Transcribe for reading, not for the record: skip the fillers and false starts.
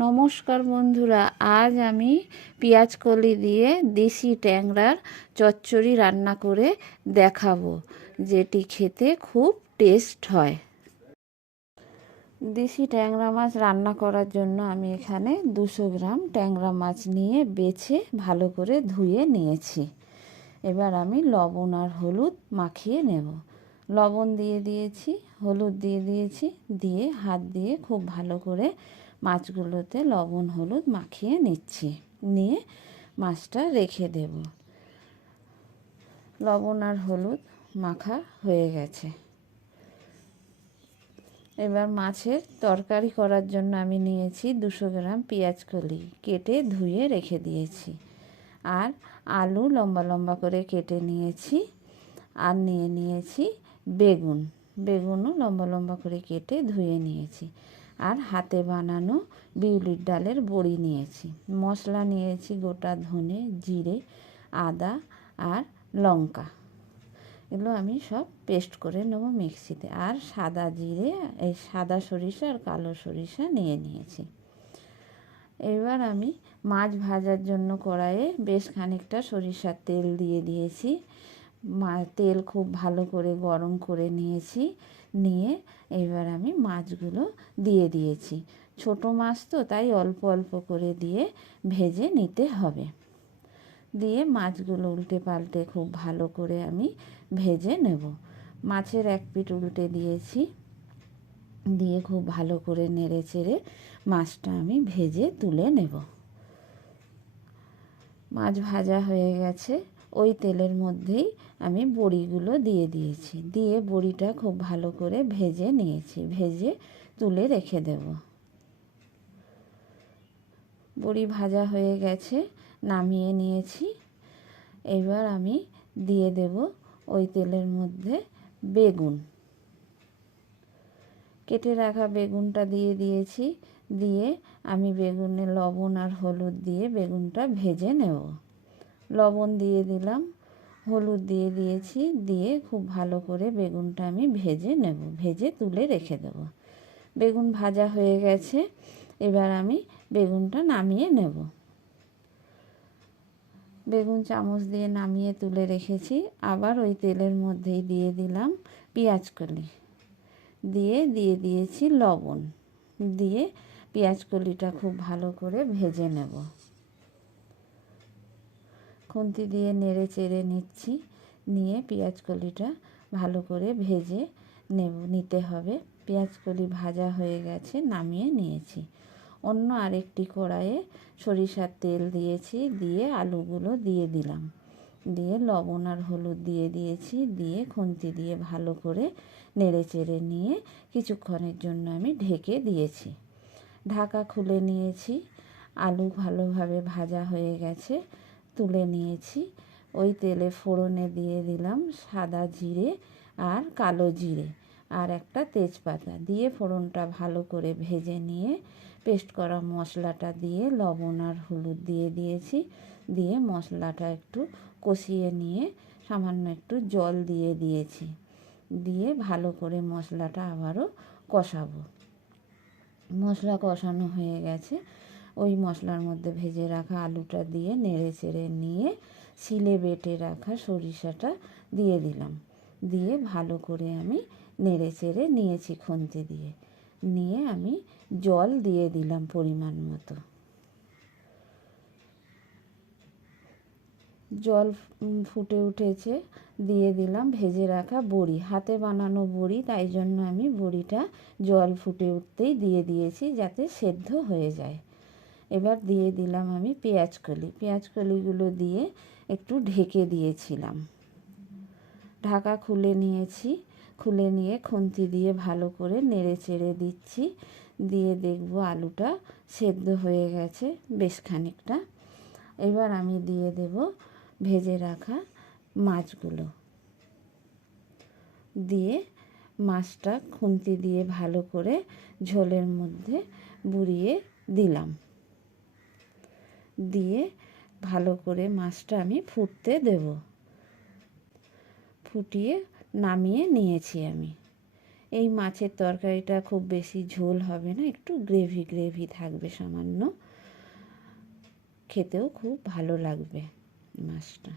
নমস্কার বন্ধুরা, আজ আমি পেঁয়াজ কলি দিয়ে দেশি ট্যাংরার চচ্চড়ি রান্না করে দেখাবো, যেটি খেতে খুব টেস্ট হয়। দেশি ট্যাংরা মাছ রান্না করার জন্য আমি এখানে 200 গ্রাম ট্যাংরা মাছ নিয়ে বেছে ভালো করে ধুয়ে নিয়েছি। এবার আমি লবণ আর হলুদ মাখিয়ে নেব। লবণ দিয়ে দিয়েছি, হলুদ দিয়ে দিয়েছি, দিয়ে হাত দিয়ে খুব ভালো করে মাছগুলোতে লবণ হলুদ মাখিয়ে নিচ্ছি। নিয়ে মাছটা রেখে দেব। লবণ আর হলুদ মাখা হয়ে গেছে। এবার মাছের তরকারি করার জন্য আমি নিয়েছি 200 গ্রাম পেঁয়াজ কলি, কেটে ধুয়ে রেখে দিয়েছি। আর আলু লম্বা লম্বা করে কেটে নিয়েছি। আর নিয়েছি বেগুনও লম্বা লম্বা করে কেটে ধুয়ে নিয়েছি। আর হাতে বানানো বিউলির ডালের বড়ি নিয়েছি। মশলা নিয়েছি গোটা ধনে, জিরে, আদা আর লঙ্কা। এগুলো আমি সব পেস্ট করে নেবো মিক্সিতে। আর সাদা জিরে, এই সাদা সরিষা আর কালো সরিষা নিয়েছি। এবার আমি মাছ ভাজার জন্য কড়াইয়ে বেশ খানিকটা সরিষার তেল দিয়ে দিয়েছি। তেল খুব ভালো করে গরম করে নিয়েছি। নিয়ে এবার আমি মাছগুলো দিয়ে দিয়েছি। ছোট মাছ তো, তাই অল্প অল্প করে দিয়ে ভেজে নিতে হবে। দিয়ে মাছগুলো উল্টে পাল্টে খুব ভালো করে আমি ভেজে নেব। মাছের এক পিঠ উল্টে দিয়েছি, দিয়ে খুব ভালো করে নেড়ে চেড়ে মাছটা আমি ভেজে তুলে নেব। মাছ ভাজা হয়ে গেছে। ওই তেলের মধ্যেই আমি বড়িগুলো দিয়ে দিয়েছি। দিয়ে বড়িটা খুব ভালো করে ভেজে নিয়েছি, ভেজে তুলে রেখে দেব। বড়ি ভাজা হয়ে গেছে, নামিয়ে নিয়েছি। এবার আমি দিয়ে দেব ওই তেলের মধ্যে বেগুন। কেটে রাখা বেগুনটা দিয়ে দিয়েছি। দিয়ে আমি বেগুনে লবণ আর হলুদ দিয়ে বেগুনটা ভেজে নেব। লবণ দিয়ে দিলাম, হলুদ দিয়ে দিয়েছি। দিয়ে খুব ভালো করে বেগুনটা আমি ভেজে নেব, ভেজে তুলে রেখে দেব। বেগুন ভাজা হয়ে গেছে। এবার আমি বেগুনটা নামিয়ে নেব। বেগুন চামচ দিয়ে নামিয়ে তুলে রেখেছি। আবার ওই তেলের মধ্যেই দিয়ে দিলাম পেঁয়াজ কলি, দিয়ে দিয়েছি লবণ। দিয়ে পেঁয়াজ কলিটা খুব ভালো করে ভেজে নেব। খুন্তি দিয়ে নেড়ে চেড়ে নিচ্ছি। নিয়ে পেঁয়াজ কলিটা ভালো করে ভেজে নিতে হবে। পেঁয়াজ কলি ভাজা হয়ে গেছে, নামিয়ে নিয়েছি। অন্য আরেকটি কড়াইয়ে সরিষার তেল দিয়েছি। দিয়ে আলুগুলো দিয়ে দিলাম। দিয়ে লবণ আর হলুদ দিয়ে দিয়েছি। দিয়ে খুন্তি দিয়ে ভালো করে নেড়ে চেড়ে নিয়ে কিছুক্ষণের জন্য আমি ঢেকে দিয়েছি। ঢাকা খুলে নিয়েছি। আলু ভালোভাবে ভাজা হয়ে গেছে, তুলে নিয়েছি। ওই তেলে ফোড়নে দিয়ে দিলাম সাদা জিরে আর কালো জিরে আর একটা তেজপাতা। দিয়ে ফোড়নটা ভালো করে ভেজে নিয়ে পেস্ট করা মশলাটা দিয়ে লবণ আর হলুদ দিয়ে দিয়েছি। দিয়ে মশলাটা একটু কষিয়ে নিয়ে সামান্য একটু জল দিয়ে দিয়েছি। দিয়ে ভালো করে মশলাটা আবারও কষাবো। মশলা কষানো হয়ে গেছে। ওই মশলার মধ্যে ভেজে রাখা আলুটা দিয়ে নেড়ে চেড়ে নিয়ে শিলে বেটে রাখা সরিষাটা দিয়ে দিলাম। দিয়ে ভালো করে আমি নেড়ে চেড়ে নিয়েছি খুন্তি দিয়ে। নিয়ে আমি জল দিয়ে দিলাম পরিমাণ মতো। জল ফুটে উঠেছে, দিয়ে দিলাম ভেজে রাখা বড়ি। হাতে বানানো বড়ি, তাই জন্য আমি বড়িটা জল ফুটে উঠতেই দিয়ে দিয়েছি, যাতে সেদ্ধ হয়ে যায়। এবার দিয়ে দিলাম আমি পেঁয়াজ কলিগুলো দিয়ে একটু ঢেকে দিয়েছিলাম। ঢাকা খুলে নিয়েছি। খুলে নিয়ে খুন্তি দিয়ে ভালো করে নেড়ে চেড়ে দিচ্ছি। দিয়ে দেখব আলুটা সেদ্ধ হয়ে গেছে বেশ খানিকটা। এবার আমি দিয়ে দেব ভেজে রাখা মাছগুলো। দিয়ে মাছটা খুন্তি দিয়ে ভালো করে ঝোলের মধ্যে বুড়িয়ে দিলাম। দিয়ে ভালো করে মাছটা আমি ফুটতে দেব। ফুটিয়ে নামিয়ে নিয়েছি আমি। এই মাছের তরকারিটা খুব বেশি ঝোল হবে না, একটু গ্রেভি গ্রেভি থাকবে সামান্য, খেতেও খুব ভালো লাগবে মাছটা।